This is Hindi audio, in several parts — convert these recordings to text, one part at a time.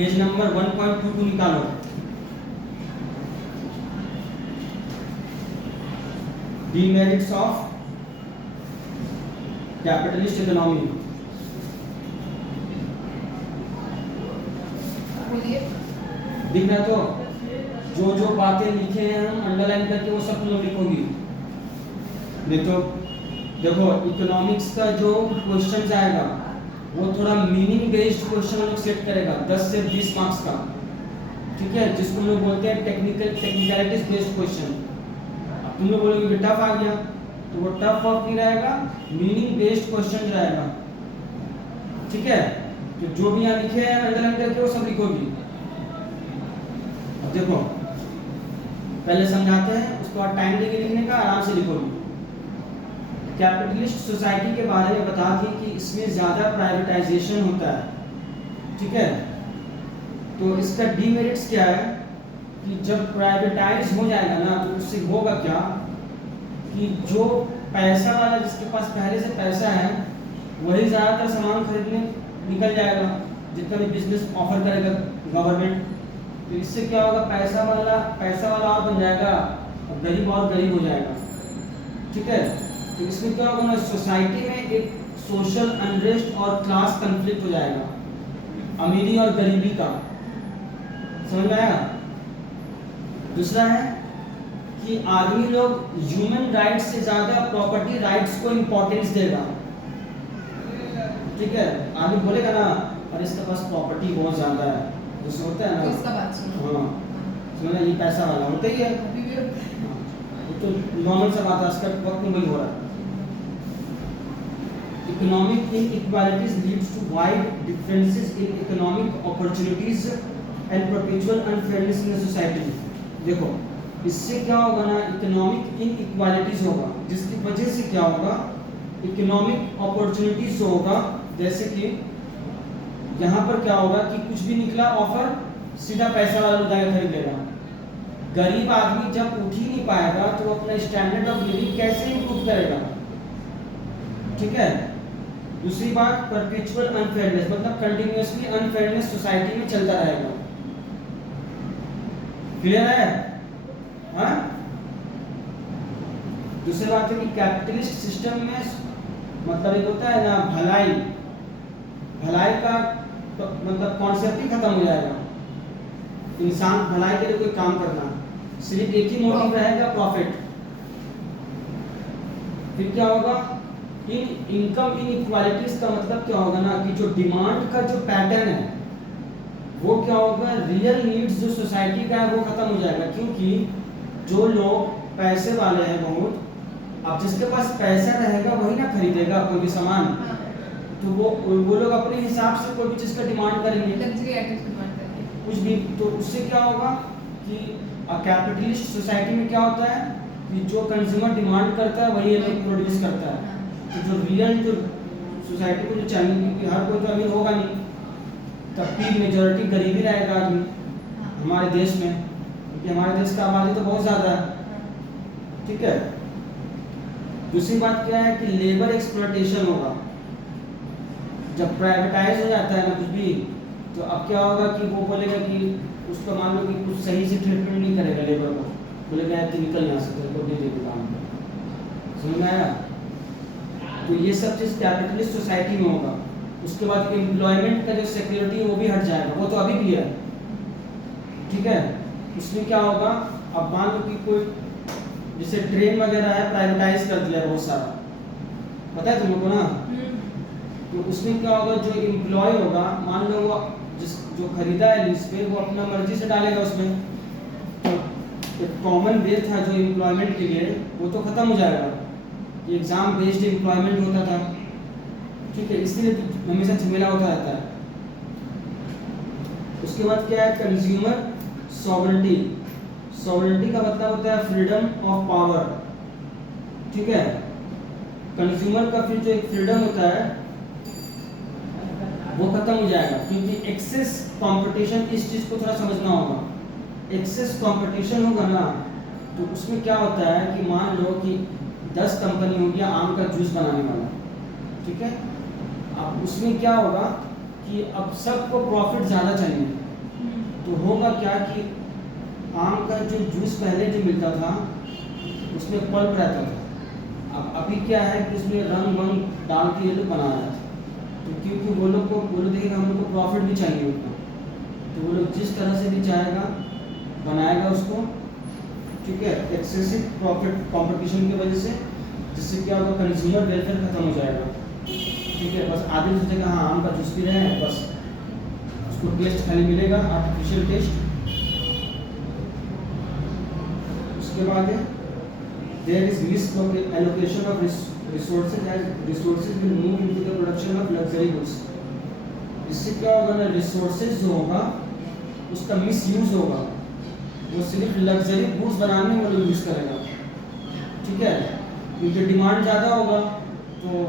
पेज नंबर 1.22 निकालो। Demerits of capitalist economy. बोलिए। दिख रहा तो जो जो बातें लिखे हैं हम अंडरलाइन करके वो सब तुम लोग लिखोगी। नहीं तो देखो इकोनॉमिक्स का जो क्वेश्चन आएगा वो थोड़ा मीनिंग बेस्ड क्वेश्चन लोग सेट करेगा 10 से 20 मार्क्स का, ठीक है, जिसको हम लोग बोलते हैं टेक्निकलिटीज बेस्ड क्वेश्चन। अब तुम लोग बोलोगे कि टफ आ गया, तो वो टफ वर्क नहीं रहेगा, मीनिंग बेस्ड क्वेश्चन रहेगा, ठीक है। तो जो भी यहाँ लिखे हैं अंडरलाइन करके वो सब लिखोगी। अब देखो पहले समझाते हैं, उसके बाद टाइम लेके लिखने का, आराम से लिखोगी। कैपिटलिस्ट सोसाइटी के बारे में बता दी कि इसमें ज़्यादा प्राइवेटाइजेशन होता है, ठीक है। तो इसका डीमेरिट्स क्या है कि जब प्राइवेटाइज हो जाएगा ना तो उससे होगा क्या कि जो पैसा वाला जिसके पास पहले से पैसा है वही ज़्यादातर सामान खरीदने निकल जाएगा, जितना भी बिजनेस ऑफर करेगा गवर्नमेंट। तो इससे क्या होगा, पैसा वाला और बन जाएगा और गरीब हो जाएगा, ठीक है। तो इसमें क्या होगा ना, सोसाइटी में एक सोशल अनरेस्ट और क्लास कन्फ्लिक्ट हो जाएगा, अमीरी और गरीबी का, समझ में आया। दूसरा है कि आदमी लोग ह्यूमन राइट्स से ज़्यादा प्रॉपर्टी राइट्स को इम्पोर्टेंस देगा, ठीक है। आदमी बोलेगा ना और इसके पास प्रॉपर्टी बहुत ज़्यादा है, जैसे होता है ना, इसका बात सुनो। हाँ समझना, ये पैसा वाला होता ही है, अभी भी होता है। ये तो नॉर्मल सा बात है, इसका वक्त में वही हो रहा है। Economic inequalities leads to wide differences in economic opportunities and perpetual unfairness in the society। देखो इससे क्या होगा ना, इकोनॉमिक इनइक्वालिटीज होगा, जिसकी वजह से क्या होगा, इकोनॉमिक अपॉर्चुनिटीज होगा। जैसे कि यहाँ पर क्या होगा कि कुछ भी निकला ऑफर, सीधा पैसा वाला जाएगा खरीद लेगा। गरीब आदमी जब उठ ही नहीं पाएगा तो वो अपना स्टैंडर्ड ऑफ लिविंग कैसे इंप्रूव करेगा, ठीक है। दूसरी बात, परपेचुअल अनफेयरनेस, मतलब कंटिन्यूअसली अनफेयरनेस सोसाइटी में चलता रहेगा। क्लियर है? हाँ। दूसरी बात है कि कैपिटलिस्ट सिस्टम में मतलब एक होता है ना भलाई का तो मतलब कॉन्सेप्ट ही खत्म हो जाएगा। इंसान भलाई के लिए कोई काम करना, सिर्फ एक ही मोटिव रहेगा, प्रॉफिट। फिर क्या होगा, इनकम इनइक्वालिटीज का मतलब क्या होगा ना कि जो डिमांड का जो पैटर्न है वो क्या होगा, रियल नीड्स जो सोसाइटी का है वो खत्म हो जाएगा, क्योंकि जो लोग पैसे वाले हैं बहुत, अब जिसके पास पैसा रहेगा वही ना खरीदेगा कोई भी सामान, तो वो लोग अपने हिसाब से कोई भी चीज़ का डिमांड करेंगे, लग्जरी आइटम्स डिमांड करेंगे कुछ भी। तो उससे क्या होगा कि कैपिटलिस्ट सोसाइटी में क्या होता है कि जो कंज्यूमर डिमांड करता है वही ये लोग प्रोड्यूस करता है। तो जो रियल जो सोसाइटी को जो चाहिए, क्योंकि हर कोई तो अमीर होगा नहीं, तब भी मेजॉरिटी गरीबी रहेगा आदमी हमारे देश में, क्योंकि हमारे देश का आबादी तो बहुत ज़्यादा है, ठीक है। दूसरी बात क्या है कि लेबर एक्सप्लॉयटेशन होगा। जब प्राइवेटाइज हो जाता है ना कुछ भी, तो अब क्या होगा कि वो बोलेगा कि उसको मान लो कि कुछ सही से ट्रीटमेंट नहीं करेगा लेबर को, बोलेगा यार निकल यहाँ से, तेरे को दे देगा काम, समझ में आया। तो ये सब चीज़ कैपिटलिस्ट सोसाइटी में होगा। उसके बाद एम्प्लॉयमेंट का जो सिक्योरिटी है वो भी हट जाएगा, वो तो अभी भी है, ठीक है। उसमें क्या होगा, अब मान लो कि कोई जैसे ट्रेन वगैरह है प्राइवेटाइज कर दिया बहुत सारा, पता है तुम लोग को ना। तो उसमें क्या होगा, जो एम्प्लॉय होगा, मान लो वो जो खरीदा है लीज पे, वो अपना मर्जी से डालेगा उसमें, तो कॉमन वे था जो एम्प्लॉयमेंट के लिए वो तो खत्म हो जाएगा, एग्जाम बेस्ड एम्प्लॉयमेंट होता था, ठीक है, इसलिए तो हमेशा झमेला होता रहता है। उसके बाद क्या है, कंज्यूमर सॉवरेंटी। सॉवरेंटी का मतलब होता है फ्रीडम ऑफ पावर, ठीक है। कंज्यूमर का फिर जो एक फ्रीडम होता है वो खत्म हो जाएगा, क्योंकि एक्सेस कंपटीशन, इस चीज को थोड़ा समझना होगा। एक्सेस कंपटीशन होगा ना तो उसमें क्या होता है कि मान लो कि 10 कंपनी हो गया आम का जूस बनाने वाला, ठीक है। अब उसमें क्या होगा कि अब सबको प्रॉफिट ज़्यादा चाहिए, तो होगा क्या कि आम का जो जूस पहले जो मिलता था उसमें पल्प रहता था, अब अभी क्या है कि उसमें रंग वंग डाल के ये लोग बना रहे थे। तो क्योंकि वो लोग देखेगा हम लोग को प्रॉफिट भी चाहिए उतना, तो वो लोग जिस तरह से भी चाहेगा बनाएगा उसको, ठीक है, एक्सेसिव प्रॉफिट कंपटीशन की वजह से, जिससे क्या होगा कंज्यूमर वेलफेयर खत्म हो जाएगा, ठीक है। बस आदमी सोचेगा हाँ आम का जूस पी रहे हैं, बस उसको टेस्ट खाली मिलेगा, आर्टिफिशियल टेस्ट। उसके बाद है there is misallocation of resources as resources will move into the production of luxury goods। इससे क्या होगा ना, रिसोर्सेज जो होगा उसका मिसयूज होगा, वो सिर्फ लग्जरी गुड्स बनाने में वो लोग यूज़ करेगा, ठीक है, क्योंकि डिमांड ज़्यादा होगा तो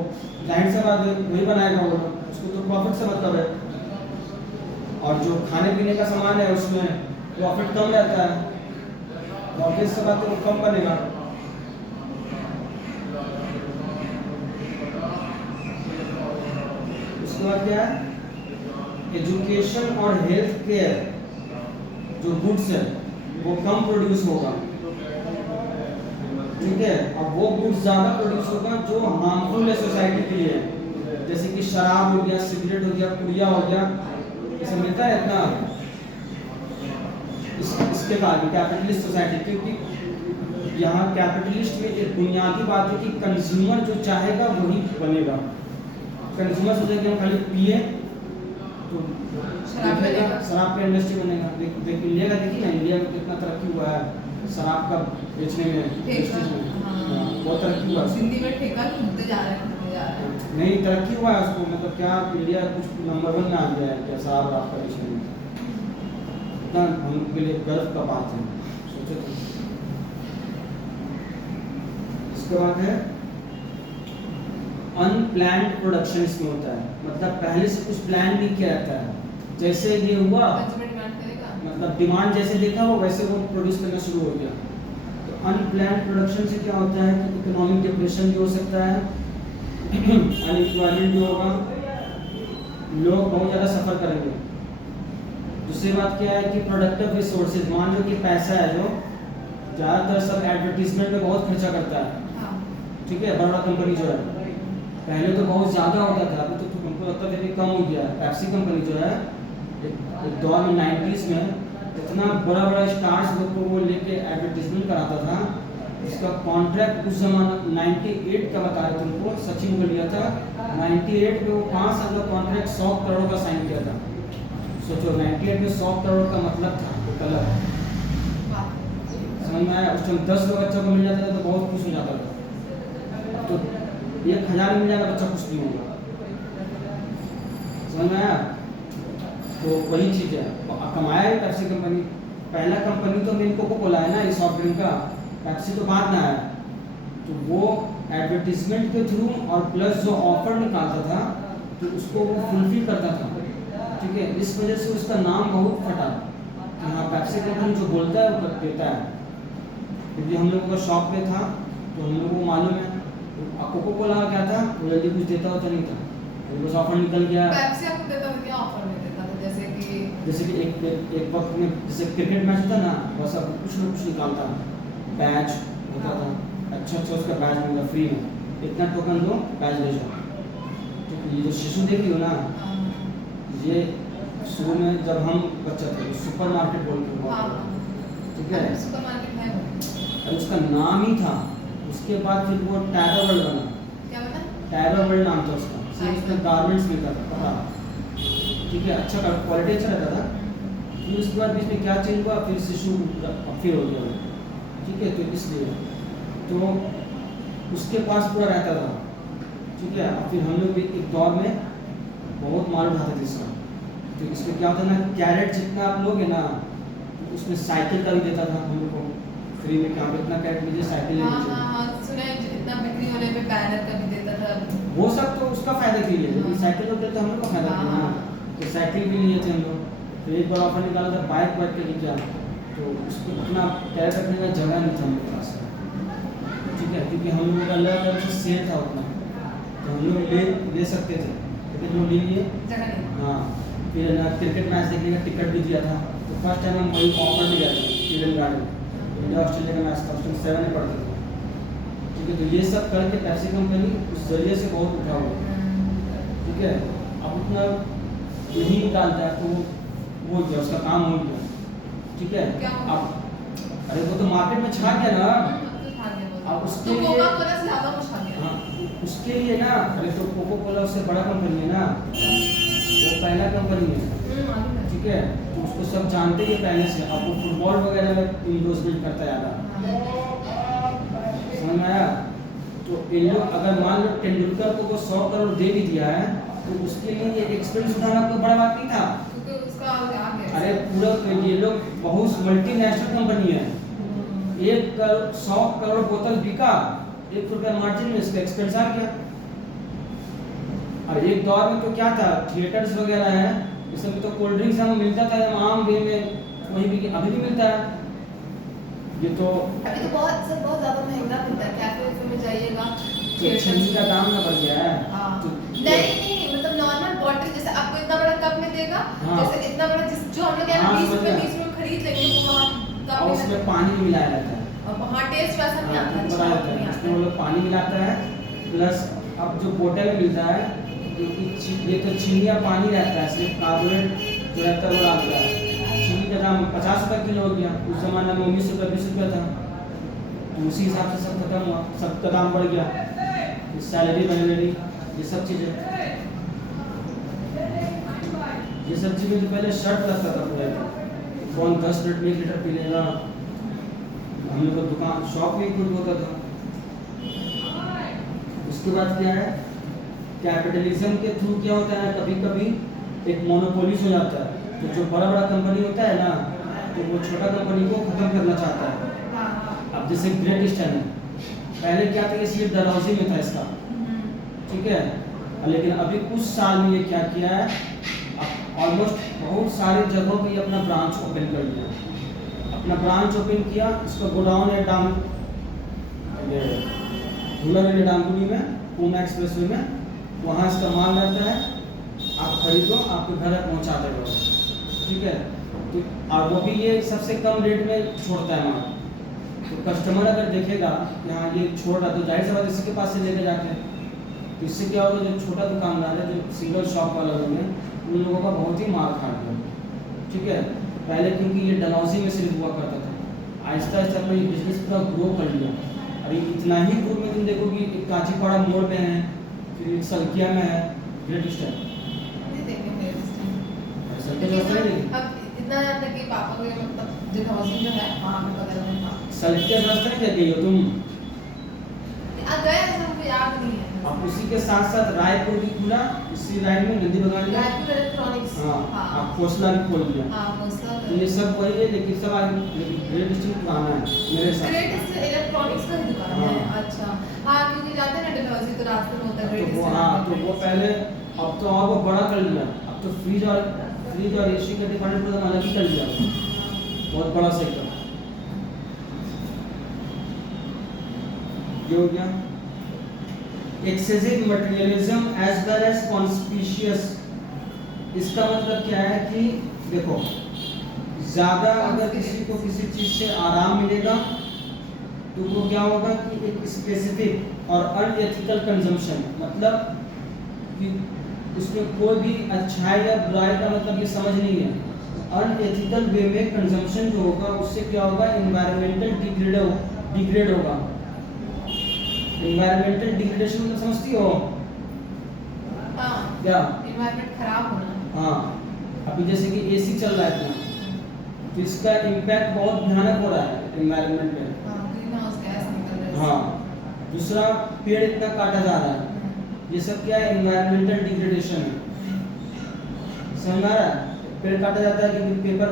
जाहिर सा बात है वही बनाएगा वो लोग, उसको तो प्रॉफिट से मतलब है। और जो खाने पीने का सामान है उसमें प्रॉफिट कम रहता है, ऑब्वियस सी बात है वो कम बनेगा। उसके बाद क्या है, एजुकेशन और हेल्थ केयर जो गुड्स है वो कम प्रोड्यूस होगा, ठीक है। अब वो गुड्स ज़्यादा प्रोड्यूस होगा जो हार्मफुल है सोसाइटी के लिए, जैसे कि शराब हो गया, सिगरेट हो गया, पुड़िया हो गया, ये सब मिलता है इतना इसके कारण कैपिटलिस्ट सोसाइटी, क्योंकि यहाँ कैपिटलिस्ट में एक बुनियादी बात है कि कंज्यूमर जो चाहेगा वही बनेगा। कंज्यूमर सोचेगा हम खाली पिए तो शराब का इंडस्ट्री बनेगा। इंडिया का देखिए ना, इंडिया में कितना तरक्की हुआ है शराब का बेचने में, बहुत तरक्की हुआ है। हिंदी में ठेका खुलते जा रहे हैं। नहीं तरक्की हुआ है उसको, मतलब क्या इंडिया कुछ नंबर 1 में आ गया है क्या शराब का बेचने में, इतना हम के लिए गर्व का बात है, सोचो तो। इसके बाद है अनप्लान्ड प्रोडक्शन इसमें होता है, मतलब पहले से कुछ प्लान नहीं किया जाता है, जैसे ये हुआ मतलब डिमांड जैसे देखा वो वैसे वो प्रोड्यूस करना शुरू हो गया। तो अनप्लान्ड प्रोडक्शन से क्या होता है कि इकोनॉमिक डिप्रेशन भी हो सकता है, अनएम्प्लॉयमेंट भी होगा, लोग बहुत ज़्यादा सफ़र करेंगे। दूसरी बात क्या है कि प्रोडक्टिव रिसोर्सेज, मान लो कि पैसा है जो ज़्यादातर सब एडवर्टीजमेंट में बहुत खर्चा करता है, ठीक है, बड़ा कंपनी जो है पहले तो बहुत ज़्यादा होता था, अभी तो हमको लगता है कि कम हो गया है। पेप्सी कंपनी जो है एक दौर में 90s में इतना बड़ा बड़ा स्टार्स लोग को वो लेके एडवर्टीजमेंट कराता था, इसका कॉन्ट्रैक्ट उस जमाना 98 का बताया तुमको, सचिन को लिया था 98 में, वो 5 साल का कॉन्ट्रैक्ट 100 करोड़ का साइन किया था। सोचो 98 में 100 करोड़ का मतलब था वो कलर, समझ में आया। उस टाइम 10 लोग बच्चों को मिल जाता था तो बहुत खुश हो जाता था, अब तो 1000 मिल जाएगा बच्चा कुछ नहीं होगा, समझ में आया। तो वही चीज़ है, कमाया है पेप्सी कंपनी, पहला कंपनी तो मेन कोको कोला है ना, ये सॉफ्ट ड्रिंक का, पेप्सी तो बाद में आया। तो वो एडवर्टीजमेंट के थ्रू और प्लस जो ऑफर निकालता था तो उसको वो फुलफिल करता था, ठीक है। इस वजह से उसका नाम बहुत फटा कि हाँ पेप्सी कंपनी जो बोलता है वो देता है, क्योंकि हम लोगों का शॉप पे था तो हम लोगों को मालूम है। कोको कोला क्या था, वो जल्दी कुछ देता होता नहीं था, बस ऑफर निकल गया। पेप्सी आपको देता था क्या, ऑफर में देता था, जैसे कि एक वक्त में जैसे क्रिकेट मैच होता ना, बस अब कुछ ना कुछ निकालता, बैच होता था, अच्छा उसका बैच मिलता फ्री में, इतना टोकन दो बैच ले जाओ। तो ये जो शिशु देखी हो ना, ये शुरू में जब हम बच्चा थे सुपर मार्केट बोल के हुआ, ठीक है, सुपर मार्केट है, उसका नाम ही था। उसके बाद फिर वो टाइगर वर्ल्ड बना, क्या बना, टाइगर वर्ल्ड नाम था उसका, सिर्फ उसमें गारमेंट्स मिलता था पता, ठीक है, अच्छा क्वालिटी अच्छा रहता था। फिर उसके बाद बीच में क्या चेंज हुआ, फिर शिशु फिर हो गया, ठीक है। तो इसलिए तो उसके पास पूरा रहता था, ठीक है। फिर हम लोग भी एक दौर में बहुत माल उठाते थे इसका, तो इसमें क्या होता ना, कैरेट जितना आप लोगे ना उसमें साइकिल का भी देता था हम लोग को फ्री में, क्या इतना कैरेट लीजिए साइकिल ले लीजिए। हाँ सुना है, जितना बिक्री होने पे बैनर का भी देता था, वो सब तो उसका फायदा के लिए, लेकिन साइकिल को देते हम लोग का फायदा के लिए, तो साइकिल भी लिए थे हम लोग। फिर एक बार ऑफर निकाला था बाइक वाइक के लिए क्या, तो उसको उतना कैरेट रखने का जगह नहीं था हमारे पास, ठीक है, क्योंकि हम लोग का अलग अलग से सेल था उतना, तो हम लोग ले सकते थे, लेकिन वो ले लिए। जगह नहीं। हाँ, फिर ना क्रिकेट मैच देखने का टिकट भी दिया था, तो फर्स्ट टाइम हम वही ऑफर में गए थे ईडन गार्डन, इंडिया ऑस्ट्रेलिया का मैच था, उस टाइम 7 में पढ़ते थे। ठीक है, तो ये सब करके पेप्सी कंपनी उस जरिए से बहुत उठा हुआ। ठीक है, अब उतना नहीं निकालता है तो वो हो गया, उसका काम हो गया। ठीक है, क्या हो अब अरे वो तो मार्केट में छा गया ना। अब उसके तो लिए कोका कोला से ज्यादा कुछ आ गया। हाँ, उसके लिए ना, अरे तो कोको कोला उससे बड़ा कंपनी है ना, वो पहला कंपनी है। मालूम है। ठीक है, तो उसको सब जानते ही पहले से। अब वो फुटबॉल वगैरह में इंडोर्समेंट करता है ज़्यादा, समझ में आया। तो इन लोग अगर मान लो तेंदुलकर को वो 100 करोड़ दे भी दिया है तो उसके लिए ये एक्सपेंस उठाना कोई बड़ा बात नहीं था। क्योंकि उसका आ गया। अरे पूरा ये लोग बहुत मल्टीनेशनल कंपनी है, 100 करोड़ बोतल बिका, ₹1 मार्जिन में इसका एक्सपेंस आ गया। और एक दौर में तो क्या था, थिएटर्स वगैरह है, इसमें तो कोल्ड ड्रिंक्स हमें मिलता था आम वे में, वही भी अभी भी मिलता है। ये तो अभी तो बहुत ज्यादा महंगा मिलता है, कैफे में जाइएगा तो छन्नी का दाम ना बढ़ गया है। हाँ। तो नहीं मतलब नॉर्मल बॉटल, जैसे आपको इतना बड़ा कप में देगा, हाँ। जैसे इतना बड़ा जो हम लोग यहाँ हाँ, 20 समझ रुपए गया। 20 रुपए खरीद लेंगे वो वहाँ कप और में उसमें पानी भी मिलाया रहता है। और वहाँ टेस्ट वैसा नहीं आता, अच्छा बड़ा रहता नहीं है, आता उसमें वो लोग पानी मिलाता है, प्लस अब जो बोतल में मिलता है ये तो चीनी या पानी रहता है, सिर्फ कार्बोनेट जो रहता है वो डालता है। चीनी का दाम 50 रुपये किलो हो गया, उस जमाने में 19 रुपये 20 रुपये था, तो उसी हिसाब से सब खत्म हुआ, सबका दाम बढ़ गया, सैलरी बढ़ने लगी, ये सब चीज़ें। ये सब चीज़ें तो पहले शर्त लगता था पूरा, कौन 10 मिनट में 1 लीटर पी लेगा। हम लोग का दुकान शॉप भी खुद होता था। उसके बाद क्या है, कैपिटलिज्म के थ्रू क्या होता है, कभी कभी एक मोनोपोलिस हो जाता है, तो जो बड़ा बड़ा कंपनी होता है ना, तो वो छोटा कंपनी को खत्म करना चाहता है। अब जैसे ग्रेट ईस्टर्न है, पहले क्या था, ये सिर्फ डलहौजी में था इसका, ठीक है, लेकिन अभी कुछ साल में ये क्या किया है, ऑलमोस्ट बहुत सारी जगहों पे अपना ब्रांच ओपन कर लिया। अपना ब्रांच ओपन किया, इसका गोडाउन है धूला रेलवे डांगुनी में, पूना एक्सप्रेस वे में, वहाँ इसका माल रहता है, आप खरीदो, आपके घर पहुँचा देगा, ठीक है। तो और वो भी ये सबसे कम रेट में छोड़ता है माल, तो कस्टमर अगर देखेगा कि हाँ ये छोड़ रहा, तो जाहिर सी बात इसी के पास से लेके जाते हैं। तो इससे क्या होगा, जो छोटा दुकानदार है, जो सिंगल शॉप वाला लोग हैं, उन लोगों का बहुत ही मार खा गया, ठीक है। पहले क्योंकि ये डलहौजी में सिर्फ हुआ करता था, आहिस्ता आहिस्ता अपना ये बिजनेस पूरा ग्रो कर लिया। अरे इतना ही दूर में तुम देखो कि एक कांचीपाड़ा मोड़ में है, फिर एक सल्किया में है ग्रेट ईस्टर्न। अब इतना जानते कि पापा को मतलब डलहौजी जो है वहाँ पे बगल में था। सल्किया रास्ता नहीं गई हो तुम? गए ऐसा मुझे याद नहीं है। अब उसी के साथ साथ रायपुर भी खुला, इसी लाइन में नंदी बगान में रायपुर इलेक्ट्रॉनिक्स, हाँ, अब खोसला भी खोल दिया। हाँ खोसला तो ये सब वही है, लेकिन सब आज ग्रेट ईस्टर्न पुराना है मेरे साथ। ग्रेट ईस्टर्न इलेक्ट्रॉनिक्स का ही दुकान है। हाँ। अच्छा हाँ, क्योंकि जाते हैं ना डलहौजी तो रास्ते में होता है ग्रेट तो वो ईस्टर्न। हाँ, तो वो पहले, अब तो और वो बड़ा कर लिया, अब तो फ्रिज और एसी का डिपार्टमेंट पूरा अलग ही कर लिया, बहुत बड़ा सेक्टर। ये हो गया excessive materialism as well as conspicuous. इसका मतलब क्या है कि देखो, ज्यादा अगर किसी को किसी चीज से आराम मिलेगा तो वो क्या होगा कि एक स्पेसिफिक और अनएथिकल कंजम्पशन, मतलब कि उसमें कोई भी अच्छाई या बुराई का मतलब ये समझ नहीं है। अनएथिकल वे में कंजम्पशन जो होगा उससे क्या होगा, एनवायरमेंटल डिग्रेड होगा। एनवायरमेंटल डिग्रेडेशन मतलब समझती हो हाँ, क्या? एनवायरनमेंट खराब होना। हाँ, अभी जैसे कि एसी चल रहा है इतना, तो इसका इम्पैक्ट बहुत भयानक हो रहा है एनवायरमेंट पे। ग्रीन हाउस गैस निकल रहा है। हाँ, दूसरा पेड़ इतना काटा जा रहा है, ये सब क्या है, एनवायरमेंटल डिग्रेडेशन है। समझ आ रहा है? पेड़ काटा जाता है क्योंकि पेपर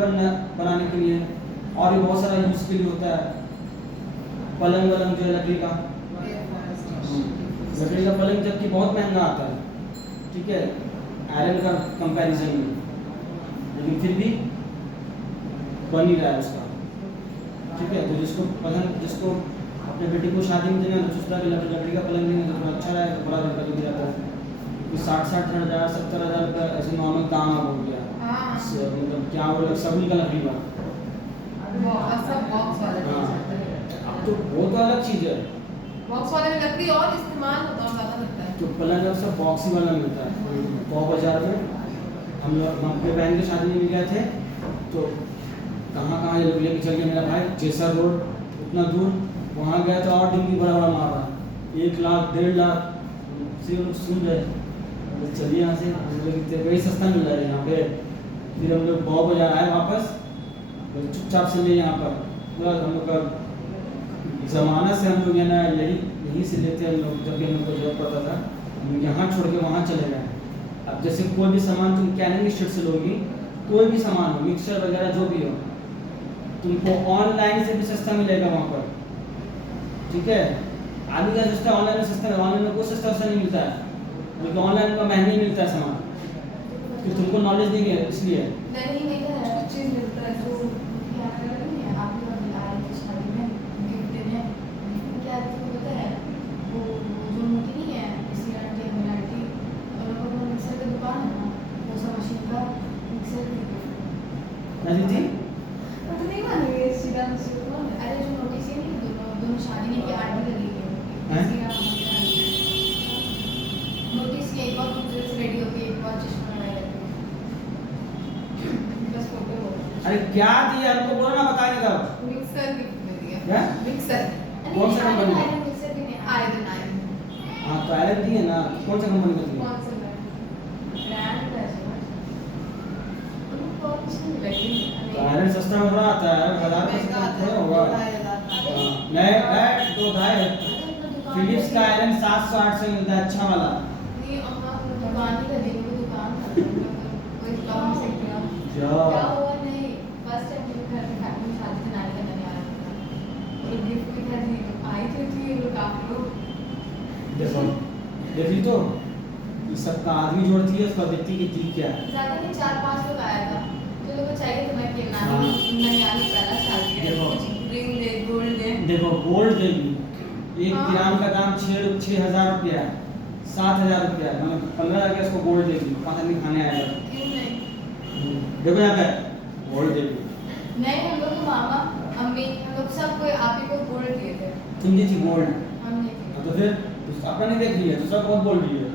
बनाने के लिए, और भी बहुत सारा यूज के लिए होता है। पलंग वलंग जो है लकड़ी का, लकड़ी का पलंग जबकि बहुत महंगा आता है, ठीक है, आयरन का कंपैरिजन में, लेकिन फिर भी बन ही रहा है उसका, ठीक है। तो जिसको पसंद, जिसको अपने बेटे को शादी में देना, तो सोचता है लकड़ी का पलंग देंगे तो थोड़ा अच्छा रहेगा, तो बड़ा लड़का भी जाता है। तो 60,000 70,000 रुपये ऐसे नॉर्मल दाम अब हो गया। हाँ। मतलब क्या वो लोग सभी का लकड़ी का। सब बॉक्स वाले हाँ। अब तो वो तो अलग चीज है। बॉक्स वाले में लकड़ी और इस्तेमाल होता है, ज्यादा लगता है। तो पलंग अब सब बॉक्स ही वाला मिलता है। 100,000 में हम लोग अपने बहन की शादी में भी गए थे, तो कहाँ ये लोग लेके चल गए मेरा भाई, जैसा रोड उतना दूर, वहाँ गया तो और डिंगी बड़ा बड़ा मारा, 1 लाख 1.5 लाख से लोग सुन रहे। तो चलिए यहाँ से, हम लोग इतने वही सस्ता मिल रहा है यहाँ पे। फिर हम लोग 100,000 आए वापस, तो चुपचाप से ले यहाँ पर पूरा हम लोग का ज़माना से हम लोग है ना यहीं से लेते हैं हम लोग, जब भी हम लोग को जरूरत पड़ता था हम यहाँ छोड़ के वहाँ चले गए। अब जैसे कोई भी सामान तुम कैनिंग स्ट्रीट से लोगी, कोई भी सामान हो, मिक्सर वगैरह जो भी हो, तुमको ऑनलाइन से भी सस्ता मिलेगा वहाँ पर, ठीक है। आदमी का सस्ता ऑनलाइन में सस्ता है, ऑनलाइन में कोई सस्ता नहीं मिलता है, बल्कि ऑनलाइन में महंगा ही मिलता है सामान, कि तुमको नॉलेज नहीं है इसलिए। नहीं नहीं तो है चीज मिलता है जो आप लोग आए थे शादी में गिफ्ट देने, क्या तुमको पता है वो जो मोटी नहीं है इसी आंटी हमारी आंटी, और वो मिक्सर की दुकान है ना, वो सब मशीन का मिक्सर नहीं थी तो नहीं मानेंगे सीधा मुझसे कौन है? अरे जो नोटिस है नहीं, दोनों शादी नहीं की आंटी लगी है नोटिस के, एक और खूबसूरत रेडी होके एक और चश्मा लगाए रहते हैं, बस फोटो हो। अरे क्या दिया हमको, बोलो ना, बताएंगे तब। मिक्सर गिफ्ट में दिया क्या? मिक्सर कौन सा कंपनी का? आयरन मिक्सर भी नहीं, आयरन हाँ तो आयरन दी है ना, कौन सा कंपनी का दिया? कौन सा ब्रांड है उनको कुछ नहीं लगी। तो आयरन सस्ता में थोड़ा आता है, 1000 का सस्ता थोड़ा होगा। मैं 2-2.5 फिलिप्स का आयरन 700-800 मिलता है, अच्छा वाला। नहीं दुकान ही लगी, वो दुकान कोई काम से किया क्या हुआ नहीं, फर्स्ट टाइम मेरे घर में फैमिली शादी में नानी का नया आ रहा था और गिफ्ट भी था दी आई थी लोग काफी लोग देखो देखी तो ये सब का आदमी जोड़ती है, उसका देखती है कि दिल क्या है। ज्यादा नहीं 4-5 लोग आया था जो लोग को चाहिए था, मैं कि हाँ। नानी पहला शादी है, देखो। कुछ रिंग दे गोल्ड दे। देखो गोल्ड देगी, 1 हाँ। ग्राम का दाम 6,000 रुपया है, 7,000 रुपया, मतलब 15,000 का इसको गोल्ड देगी, 5 आदमी खाने आएगा। क्यों नहीं? देखो यहाँ पे गोल्ड देगी। नहीं हम लोग को मामा अम्मी हम लोग सब कोई आप ही को गोल्ड दिए थे, तुम दी थी गोल्ड, हम नहीं थे। तो फिर अपना नहीं देख लिया, दूसरा बहुत बोल रही है।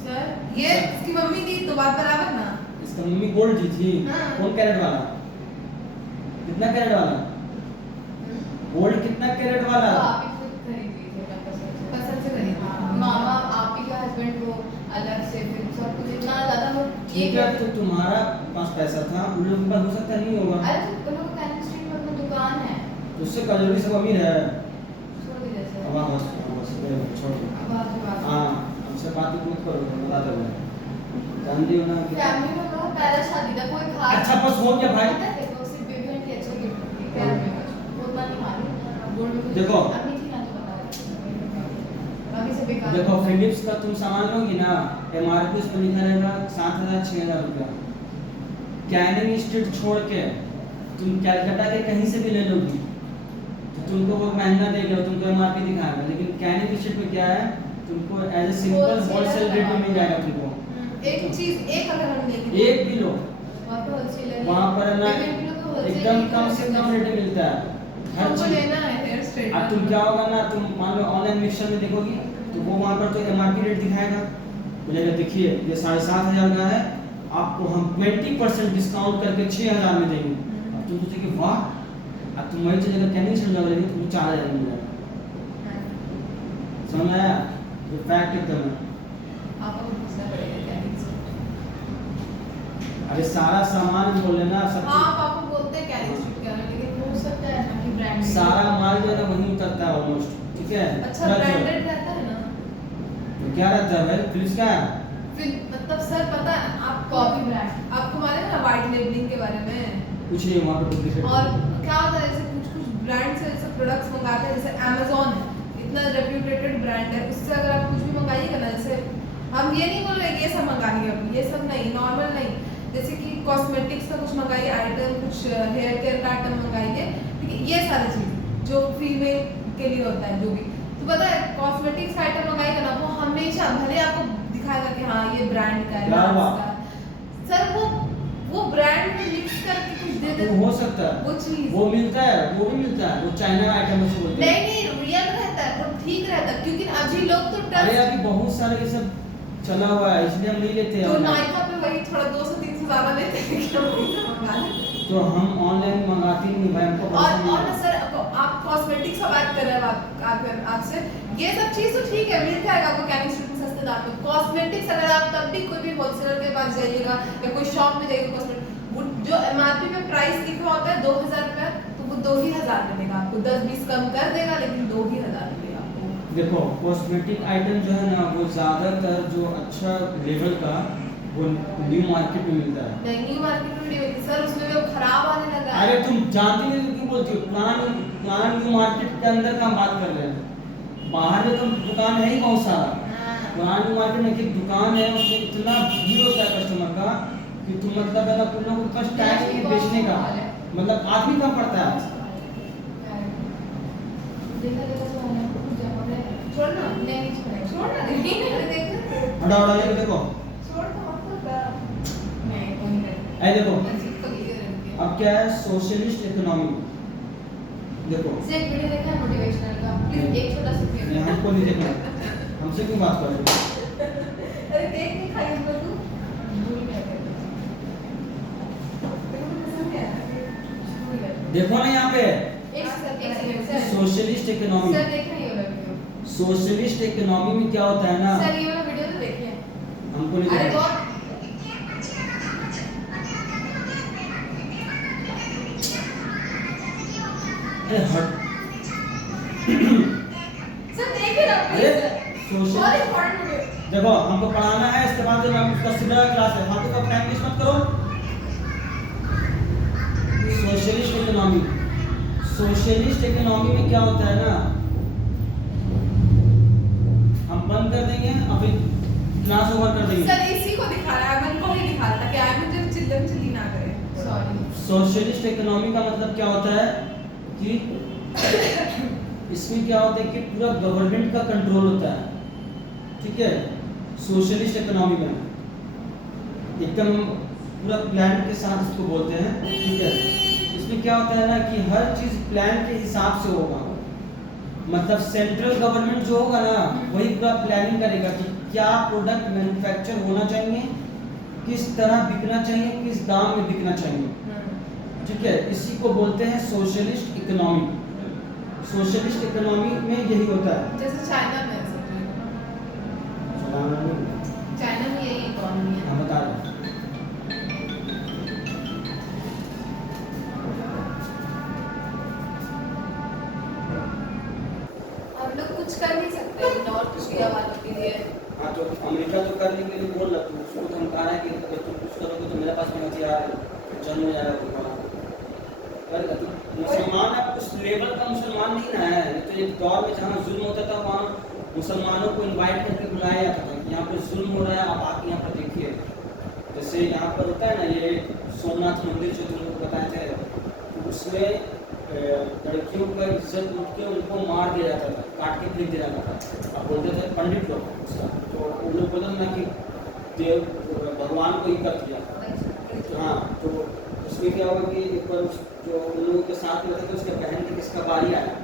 सर ये इसकी मम्मी दी तो बात बराबर ना। इसका मम्मी गोल्ड दी थी। हाँ। कौन कैरेट वाला? कितना कैरेट वाला? गोल्ड कितना कैरेट वाला? तो आप ही खुद खरीदी थी पसंद से खरीदी। मामा आप ही का हस्बैंड को अलग से फिर सब कुछ इतना ज्यादा वो ठीक है, तो तुम्हारा पास पैसा था, उन लोगों के पास हो सकता नहीं होगा। अरे तो तुम लोग कैनिंग स्ट्रीट में अपनी दुकान है, तो उससे कजोरी सब अमीर है। छोड़ दीजिए सर। अब बस छोड़ दो। अब बात बात हाँ, हमसे बात मत करो, बता दो मैं जानती हो ना कि फैमिली में बहुत पहला शादी था, कोई खास अच्छा बस हो गया भाई। पता है देखो सिर्फ बेबी आंटी अच्छा गिफ्ट करती है प्यार में, वो उतना नहीं मालूम गोल्ड में देखो। अम्मी थी ना तो बता बाकी से बेकार। देखो फिलिप्स का तुम सामान लोगी ना, MRP उस पर लिखा रहेगा 7,000-6,000 रुपया। कैनिंग स्ट्रीट छोड़ के तुम कैलकाटा के कहीं से भी ले लोगी तो तुमको वो महंगा देगा, तुमको MRP दिखाएगा, लेकिन कैनिंग स्ट्रीट में क्या है, तुमको as a simple wholesale rate में मिल जाएगा तुमको। एक चीज एक अगर हम लेंगे एक भी लो वहाँ पे होलसेलर वहाँ पर ना एकदम कम से कम रेट में मिलता है हर हमको चीज। लेना है हेयर स्ट्रेट। अब तुम क्या होगा ना, तुम मान लो ऑनलाइन मिक्सर में देखोगी तो वो वहाँ पर तो MRP रेट दिखाएगा, बोलेगा देखिए ये 7,500 का है, आपको हम 20% डिस्काउंट करके 6,000 में देंगे। अब तुम सोचोगे वाह, अब तुम वही चलेगा कैनिंग स्ट्रीट जाओगे लेकिन तुमको 4,000 में मिल जाएगा। समझ में आया? ये फैक्ट एकदम है। आपको पूछना पड़ेगा कैनिंग स्ट्रीट। अरे सारा सामान बोल लेना सब हाँ पापा बोलते हैं कैनिंग स्ट्रीट क्या है, लेकिन हो सकता है ना कि ब्रांड सारा माल जो है ना वहीं उतरता है ऑलमोस्ट, ठीक है। अच्छा ब्रांडेड रहता है ना। तो क्या रहता है भाई, फिलिप्स क्या है? फिर मतलब सर पता है आप कॉफी ब्रांड आपको मालूम है ना वाइट लेबलिंग के बारे में, कुछ नहीं वहाँ पे डुप्लीकेट। और क्या होता है जैसे कुछ कुछ ब्रांड से जैसे प्रोडक्ट्स मंगाते हैं, जैसे Amazon है इतना रेप्यूटेड ब्रांड है, उससे अगर आप कुछ भी मंगाइएगा ना, जैसे हम ये नहीं बोल रहे ये सब मंगाइए, अब ये सब नहीं, नॉर्मल नहीं, जैसे कि कॉस्मेटिक्स का कुछ मंगाइए आइटम, कुछ हेयर केयर का आइटम मंगाइए, ठीक है, ये सारी चीज़ जो फीमेल के लिए होता है जो भी, तो पता है कॉस्मेटिक्स का आइटम मंगाइएगा ना, वो हमेशा भले आपको दिखाएगा कि हाँ ये ब्रांड का है क्या हुआ? सर, वो वो ब्रांड में मिक्स करके कुछ दे तो देते हो सकता है, वो चीज वो मिलता है, वो भी मिलता है, वो चाइना का आइटम उसको बोलते हैं। नहीं रियल रहता है वो ठीक रहता है, क्योंकि अभी लोग तो अरे टच अभी बहुत सारे ये सब चला हुआ है, इसलिए हम नहीं लेते हैं तो online। नायका पे वही थोड़ा 200-300 ज्यादा लेते हैं क्या वही से मंगा लें। तो हम ऑनलाइन मंगाते नहीं भाई, हमको और पसंद और नहीं ना है। सर आप कॉस्मेटिक्स का बात कर रहे हैं आपसे ये सब चीज तो ठीक है मिल जाएगा आपको कैनिंग स्ट्रीट में सस्ते दाम में। कॉस्मेटिक्स अगर आप तब भी कोई भी होलसेलर के पास जाइएगा या कोई शॉप में जाइएगा कॉस्मेटिक, वो जो एमआरपी पे प्राइस लिखा होता है 2000 रुपए, तो वो 2000 में देगा आपको, 10-20 कम कर देगा लेकिन 2000 में देगा आपको। देखो कॉस्मेटिक आइटम जो है ना, वो ज़्यादातर जो अच्छा लेवल का वो न्यू मार्केट में मिलता है। नहीं न्यू मार्केट में नहीं मिलती सर, उसमें भी अब खराब आने लगा है। अरे तुम जानती नहीं तो क्यों बोलती हो? पुराना न्यू मार्केट के अंदर का हम बात कर रहे हैं, बाहर में तो दुकान है ही बहुत सारा। हाँ। पुराना न्यू मार्केट में एक दुकान है, उसमें इतना भीड़ होता है कस्टमर का कि तुम मतलब है ना, तुम लोगों के पास टाइम नहीं है बेचने का, मतलब आदमी कम पड़ता है आज। छोड़ ना नहीं छोड़ ना देखिए अरे देख हटाओ हटाओ, ये देखो छोड़ तो मतलब नहीं कोई नहीं ऐ देखो, अजीब तो ये रहती अब क्या है सोशलिस्ट इकोनॉमी। देखो से एक वीडियो देखा है मोटिवेशनल का, प्लीज एक छोटा सा ये हमको नहीं देखना, हमसे क्यों बात कर रहे हो? अरे देख नहीं खाई इसमें तू भूल गया तेरे को पसंद है भूल गया। देखो ना यहाँ पे एक second sir socialist economy. Sir देख रहे हो वीडियो सोशलिस्ट इकोनॉमी में क्या होता है ना, सर ये वाला वीडियो तो देखिए हमको नहीं अरे देखना। बहुत अरे हट सर देखिए ना अरे प्लीज सोशल बहुत इंपॉर्टेंट वीडियो देखो हमको पढ़ाना है, इसके बाद जो हम उसका सीधा क्लास है, फालतू का टाइम वेस्ट मत करो। सोशलिस्ट इकोनॉमी, सोशलिस्ट इकोनॉमी में क्या होता है ना, हम बंद कर देंगे और फिर क्लास ओवर कर देंगे। सर इसी को दिखा रहा है, अमन को नहीं दिखा रहा था कि अमन जो चिल्लम चिल्ली ना करे। सॉरी सोशलिस्ट इकोनॉमी का मतलब क्या होता है कि इसमें क्या होता है कि पूरा गवर्नमेंट का कंट्रोल होता है, ठीक है। सोशलिस्ट इकोनॉमी में एकदम पूरा प्लान के साथ इसको बोलते हैं, ठीक है। इसमें क्या होता है ना कि हर चीज प्लान के हिसाब से होगा, मतलब सेंट्रल गवर्नमेंट जो होगा ना वही पूरा प्लानिंग करेगा कि क्या प्रोडक्ट मैन्युफैक्चर होना चाहिए, किस तरह बिकना चाहिए, किस दाम में बिकना चाहिए, ठीक है। इसी को बोलते हैं सोशलिस्ट इकोनॉमी। सोशलिस्ट इकोनॉमी में यही होता है। जैसे चाइना में है सब चलाना नहीं, चाइना में यही इकोनॉमी है। हम बता रहे हैं। हम लोग कुछ कर नहीं सकते नॉर्थ कोरिया वालों के लिए। हाँ तो अमेरिका तो करने के लिए बोल रहा तू, उसको तो हम कहा है कि अगर तुम कुछ करोगे तो मेरे पास में हथियार जन्म हो जाएगा तुम्हारा। करेगा तू? मुसलमान है, उस लेवल का मुसलमान नहीं ना है। नहीं तो एक दौर में जहाँ जुल्म होता था वहाँ मुसलमानों को इनवाइट करके बुलाया जाता था कि यहाँ पर जुल्म हो रहा है, आप आके यहाँ पर देखिए। जैसे यहाँ पर होता है ना ये सोमनाथ मंदिर जो तुम लोग बताए थे, तो उसमें लड़कियों का इज्जत लूट के उनको मार दिया जाता था, काट के फेंक दिया जाता था। अब बोलते थे पंडित लोग उसका, तो उन लोग बोलते ना कि देव भगवान को ही कर दिया। हाँ तो उसमें क्या हुआ कि एक बार जो उन लोगों के साथ में रहते थे उसके बहन के किसका बारी आया,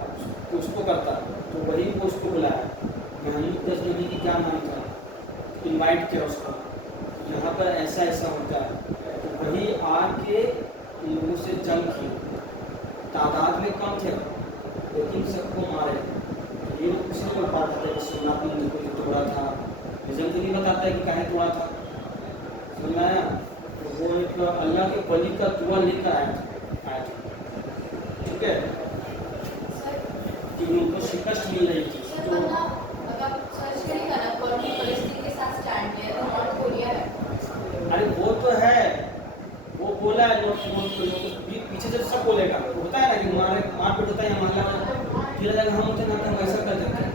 अब उसको करता तो वही को उसको बुलाया, महमूद गजनवी की क्या नाम था, इनवाइट किया उसको, यहाँ पर ऐसा ऐसा होता है। तो वही आके इन लोगों से जंग की, तादाद में कम थे लेकिन सबको मारे। ये लोग कुछ नहीं बोल पाते थे कि सोमनाथ मंदिर को जो तोड़ा था, रीजन तो नहीं बताता है कि काहे तोड़ा था, समझ में आया। तो वो एक अल्लाह के वली का दुआ लेकर आया था, ठीक है, कि उनको शिकस्त मिल रही थी। तो अरे वो तो है, वो बोला है नॉर्थ कोरिया, पीछे से सब बोलेगा, तो होता है ना कि मारपीट होता है या मोहल्ला में फिर लगा हम होते ना तो हम ऐसा कर देते हैं।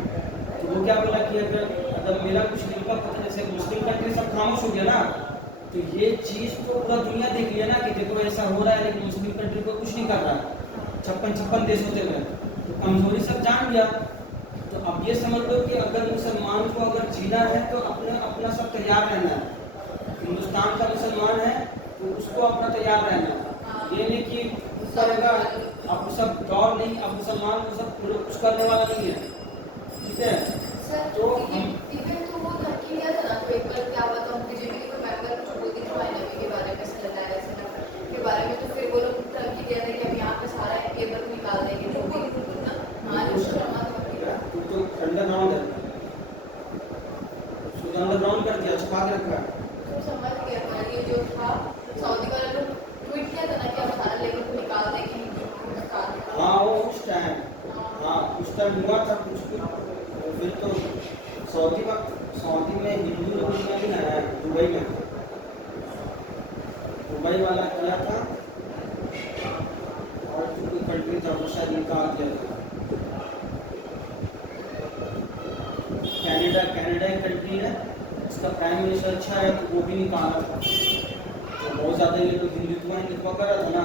तो वो क्या बोला कि अगर मेरा कुछ निष्पक्ष होता, जैसे मुस्लिम कंट्री सब खामोश हो गया ना, तो ये चीज़ तो पूरा दुनिया देख लिया ना कि देखो ऐसा हो रहा है, लेकिन मुस्लिम कंट्री को कुछ नहीं कर रहा है, 56 देश होते हुए, तो कमजोरी सब जान लिया। तो अब ये समझ लो कि अगर मुसलमान को अगर जीना है तो अपना सब तैयार रहना है। हिंदुस्तान का मुसलमान है तो उसको अपना तैयार रहना है। ये नहीं कि करेगा आपको सब दौर नहीं, आपको सब मान लो सब कुछ करने वाला नहीं है, ठीक है। सर तो इवन तो वो धमकी दिया था ना, तो एक बार क्या हुआ था, बीजेपी के मेंबर कुछ बोलती थी माइनवी के बारे में, सैनिटाइजर के बारे में, तो फिर वो लोग धमकी दिया था कि हम यहाँ पे सारा पेपर निकाल देंगे, तो बिल्कुल ना मान शर्मा तो अंडरग्राउंड है, उसको अंडरग्राउंड कर दिया, छुपा के रखा है। तो समझ गया था ये जो था सऊदी वाले लोग ट्वीट किया था ना कि हम सारा लेबर को निकाल देंगे हिंदुस्तान। हाँ वो उस टाइम, हाँ उस टाइम हुआ था कुछ, फिर तो सऊदी में हिंदू लोग नहीं आया, दुबई में, दुबई वाला किया था और कोई कंट्री था वो शायद निकाल दिया था। कनाडा एक कंट्री है, इसका प्राइम मिनिस्टर अच्छा है तो वो भी निकाला था, तो बहुत ज़्यादा ये लोग हिंदुत्व कर रहा था ना।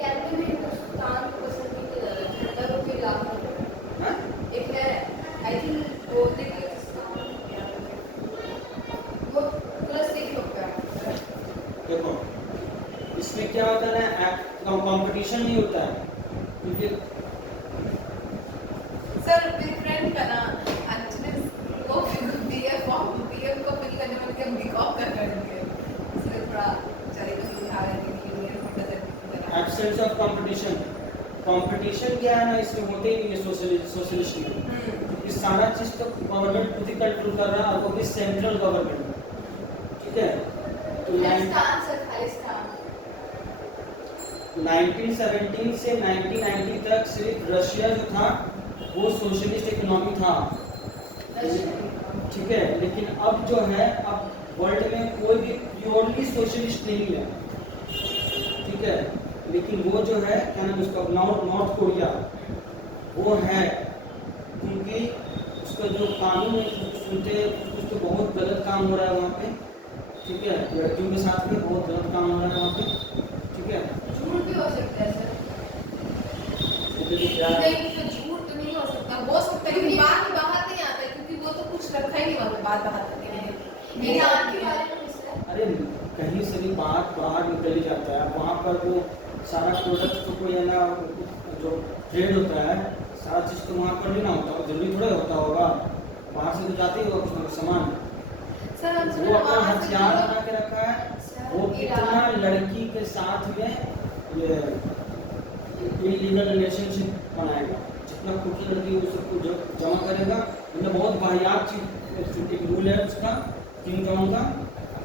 कनाडा में हिंदुस्तान को पसंद नहीं किया जाता है, ठंडा को भी लाभ होता हाँ? है। एक है आई थिंक वो पूरा सिख लोग का देखो इसमें क्या होता है ना, कंपटीशन नहीं होता है, क्योंकि सर डिफरेंट का ना एक्चुअली वो बीएफ को फिल करने में क्या बीकॉम कर करके इसलिए थोड़ा चले तो सुविधा है कि ये एब्सेंस ऑफ कंपटीशन क्या है ना, इसमें होते ही नहीं है सोशलिस्ट में। इस सारा चीज तो गवर्नमेंट खुद ही कंट्रोल कर रहा है, और वो भी सेंट्रल गवर्नमेंट, ठीक है। तो खालिस्तान सर खालिस्तान 1917 से 1990 तक सिर्फ रशिया जो था वो सोशलिस्ट इकोनॉमी था, ठीक है। लेकिन अब जो है, अब वर्ल्ड में कोई भी प्योरली सोशलिस्ट नहीं है, ठीक है। लेकिन वो जो है क्या नाम उसका, नॉर्थ कोरिया वो है, क्योंकि उसका जो कानून सुनते कुछ तो बहुत गलत काम हो रहा है वहाँ पे, ठीक है। लड़कियों के साथ में बहुत गलत काम हो रहा है वहाँ पे, ठीक है। झूठ भी हो सकता है सर, नहीं तो झूठ तो नहीं हो सकता है लेकिन बात बाहर नहीं आता है, क्योंकि वो तो कुछ रखा ही नहीं हुआ बात बाहर तक नहीं। ईरान के बारे में सर अरे कहीं से भी बात बाहर निकल ही जाता है, वहाँ पर वो सारा प्रोडक्ट तो कोई है ना, जो ट्रेड होता है सारा चीज़ तो वहाँ पर नहीं ना होता, जरूरी थोड़ा होता होगा, बाहर से तो जाते ही होगा कुछ ना कुछ सामान। सर हम वो अपना हथियार बना के रखा है, वो कितना लड़की के साथ में ये इलीगल रिलेशनशिप बनाएगा, जितना खूबसूरत लड़की वो सबको जमा करेगा, मतलब बहुत वाहियात चीज एक रूल है उसका, किंग जॉन का,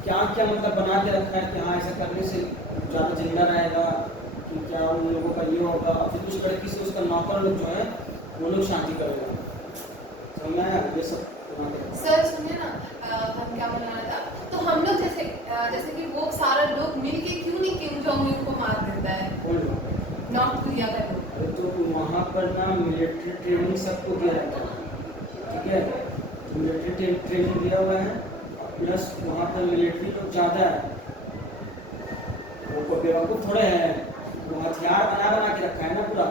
क्या क्या मतलब बना के रखा है कि हाँ ऐसा करने से ज़्यादा जिंदा रहेगा, कि क्या उन लोगों का ये होगा, फिर कुछ लड़की से उसका नौकर लोग जो है वो लोग शादी करेगा, समझ में आया ये सब बना के रखा है। सर सुनिए ना, हम क्या बोलना था, तो हम लोग जैसे कि वो सारा लोग मिलके क्यों नहीं किम जोंग उन को मार देता है, कौन लोग? नॉर्थ कोरिया का लोग। अरे तो वहाँ पर ना मिलिट्री ट्रेनिंग सबको दिया रहता है, ठीक है। मिलिट्री ट्रेनिंग दिया हुआ है, प्लस वहाँ पर मिलिट्री लोग ज़्यादा है, वो बेवकूफ़ थोड़े हैं, वो हथियार बना के रखा है ना पूरा।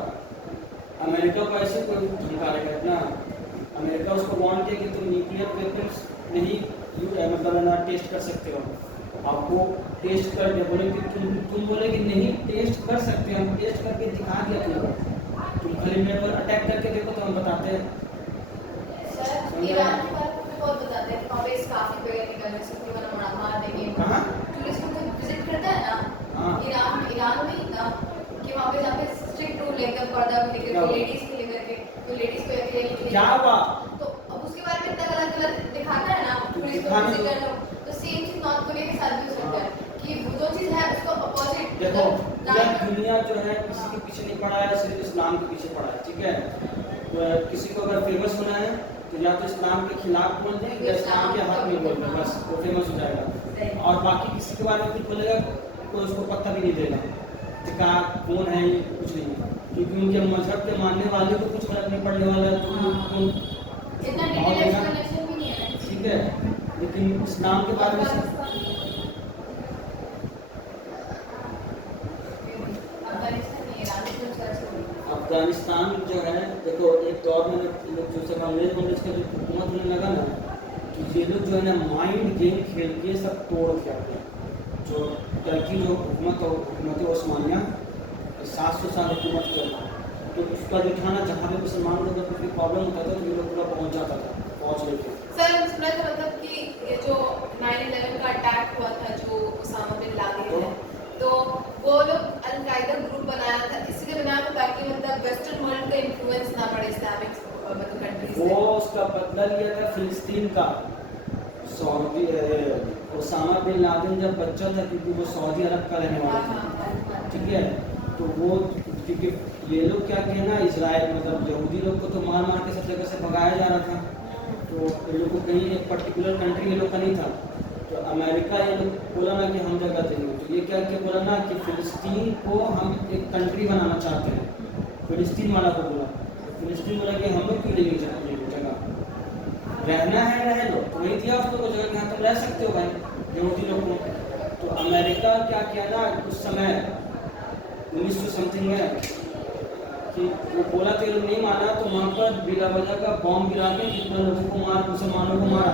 अमेरिका को ऐसे कोई धमका लेगा ना, अमेरिका उसको वार्न किया कि तुम न्यूक्लियर वेपन्स नहीं मतलब ना टेस्ट कर सकते हो, आपको टेस्ट कर दिया, बोले कि तुम बोले कि नहीं टेस्ट कर सकते हो, हम टेस्ट करके दिखा दिया तुम खाली मेरे पर अटैक करके देखो तो हम बताते हैं। सर ईरान के बारे में बहुत बताते हैं, वहाँ पे स्काफी वगैरह निकलने से कोई बना मार देंगे, कहाँ? टूरिस्ट को विजिट करता है ना हाँ। ईरान में ही ना, कि वहाँ पे जहाँ पे स्ट्रिक्ट रूल लेकर पर्दा को लेकर लेडीज को लेकर के, तो लेडीज को अकेले क्या हुआ? तो अब उसके बारे में इतना गलत दिखाता है ना, टूरिस्ट को विजिट कर लो, तो सेम चीज नॉर्थ कोरिया के साथ भी हो सकता है कि वो जो चीज है उसको अपोजिट। देखो पूरा दुनिया जो है किसी के पीछे नहीं पड़ा है, सिर्फ इस्लाम के पीछे पड़ा है, ठीक है। तो किसी को अगर फेमस होना है तो या तो इस्लाम के खिलाफ बोल दें या इस्लाम के हक में बोल दें, बस वो फेमस हो जाएगा। और बाकी किसी के बारे में कुछ बोलेगा कोई उसको पता भी नहीं देगा कि कहाँ कौन है, ये कुछ नहीं है, क्योंकि उनके मजहब के मानने वाले को कुछ फर्क नहीं पड़ने वाला है, तो इतना डिटेल एक्सप्लेनेशन भी नहीं है, ठीक है। लेकिन इस्लाम के बारे में अफगानिस्तान जो है, देखो एक दौर में लोग जो सब अंग्रेज का जो हुकूमत होने लगा ना, तो ये लोग जो है ना माइंड गेम खेल के सब तोड़ के आते हैं, जो टर्की जो हुकूमत ओस्मानिया 700 साल हुकूमत कर, तो उसका जो था ना, जहाँ पे मुसलमान को अगर कोई प्रॉब्लम होता था तो ये लोग पूरा पहुँच जाता था, पहुँच लेते। सर सुना था मतलब कि ये जो 9/11 का अटैक हुआ था जो उसामा बिन लादेन है, तो वो लोग अल-कायदा ग्रुप बनाया था, इसलिए बनाया था ताकि मतलब वेस्टर्न वर्ल्ड का इन्फ्लुएंस ना पड़े इस्लामिक मतलब कंट्रीज वो पे। उसका बदला लिया था फिलिस्तीन का। सऊदी उसामा बिन लादेन जब बच्चा था, क्योंकि वो सऊदी अरब का रहने वाला था, ठीक है, तो वो क्योंकि ये लोग क्या किए ना, इजराइल मतलब यहूदी लोग को तो मार मार के सब जगह से भगाया जा रहा था, तो ये लोग को कहीं एक पर्टिकुलर कंट्री ये लोग का नहीं था, तो अमेरिका ये लोग बोला ना कि हम जगह देंगे, तो ये क्या क्या बोला ना कि फिलिस्तीन को हम एक कंट्री बनाना चाहते हैं, फिलिस्तीन वाला को बोला, फिलिस्तीन बोला कि हम लोग क्यों लेंगे जगह, रहना है रह लो, तो वही दिया उस लोगों को जगह कि हाँ तुम रह सकते हो भाई यहूदी लोग को। तो अमेरिका क्या किया ना उस समय 1900 समथिंग में कि वो बोला तो ये लोग नहीं माना, तो वहाँ पर बिला वजह का बॉम्ब गिरा के कितना लोगों को मारा, मुसलमानों को मारा,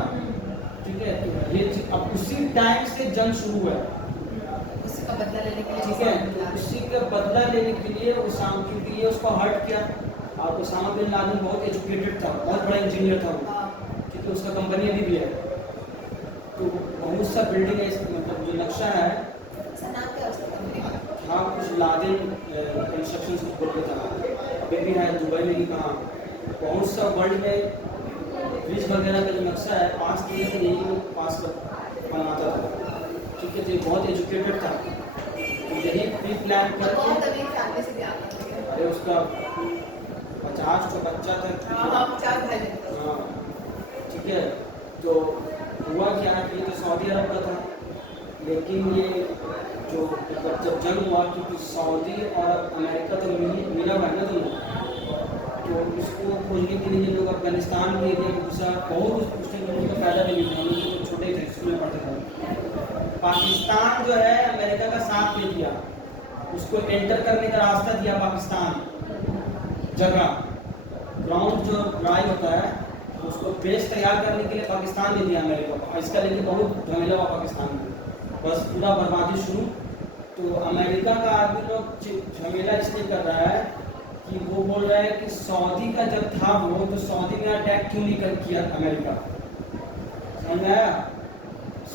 ठीक है, तो ये अब उसी टाइम से जंग शुरू हुआ, उसी का बदला लेने के लिए। ठीक है, तो उसी का बदला लेने के लिए उसामा, क्योंकि ये उसको हर्ट किया, और उसामा बिन लादेन बहुत एजुकेटेड था, बहुत बड़ा इंजीनियर था वो, ठीक है, उसका कंपनी अभी भी है, तो बहुत सा बिल्डिंग है, मतलब जो नक्शा है, सर नाम क्या है उसका कंपनी का? हाँ कुछ लादेन कंस्ट्रक्शन कुछ बोल के था, अभी भी है दुबई में ही, कहाँ बहुत सा वर्ल्ड में ब्रिज वगैरह का जो नक्शा है पास किए थे, यही लोग पास कर बनाता था, ठीक है, तो ये बहुत एजुकेटेड था, तो यही प्री प्लान करके, बहुत अमीर फैमिली से भी आ गया। अरे उसका 50 का बच्चा था, हाँ 50 भाई। हाँ, ठीक है, तो हुआ क्या कि ये तो सऊदी अरब का था, लेकिन ये जो मतलब जब जंग हुआ, क्योंकि सऊदी और अमेरिका तो मिला हुआ है ना दोनों, तो उसको खोजने के लिए लोग अफगानिस्तान के एरिया को घुसा, बहुत उससे लोगों का फायदा भी नहीं था, हम लोग तो छोटे थे, स्कूल में पढ़ते थे। पाकिस्तान जो है अमेरिका का साथ दे दिया, उसको एंटर करने का रास्ता दिया पाकिस्तान, जगह ग्राउंड जो लड़ाई होता है उसको बेस तैयार करने के लिए पाकिस्तान दे दिया अमेरिका को, इसका लेके बहुत झमेला हुआ पाकिस्तान में, बस पूरा बर्बादी शुरू। तो अमेरिका का आदमी लोग झमेला इसलिए कर रहा है कि वो बोल रहा है कि सऊदी का जब था वो, तो सऊदी में अटैक क्यों नहीं कर किया अमेरिका, समझ में आया,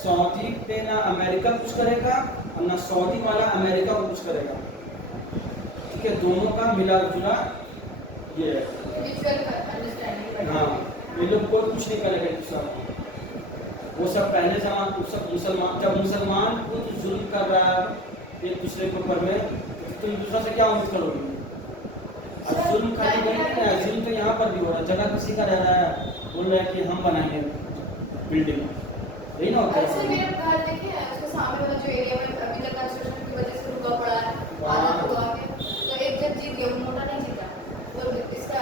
सऊदी पे ना अमेरिका कुछ करेगा और ना सऊदी वाला अमेरिका को कुछ करेगा, ठीक है, दोनों का मिला जुला ये है, म्यूचुअल अंडरस्टैंडिंग। हाँ, ये लोग कोई कुछ नहीं करेगा एक दूसरा को, वो सब पहले जमाने सब मुसलमान, जब मुसलमान खुद जुल्म कर रहा है एक दूसरे के ऊपर में, तो तुम दूसरा से क्या उम्मीद करोगे, अब जुल्म खाली वही नहीं है, जुल्म तो यहाँ पर भी हो रहा है, जगह किसी का रह रहा है, बोल रहा है कि हम बनाएंगे बिल्डिंग, यही ना होता अच्छा है। मेरे घर देखे हैं उसके सामने वाला जो एरिया में अभी तक कंस्ट्रक्शन की वजह से रुका पड़ा है, आधा हुआ है, तो एक जब जीत गया, वो मोटा नहीं जीता, और इसका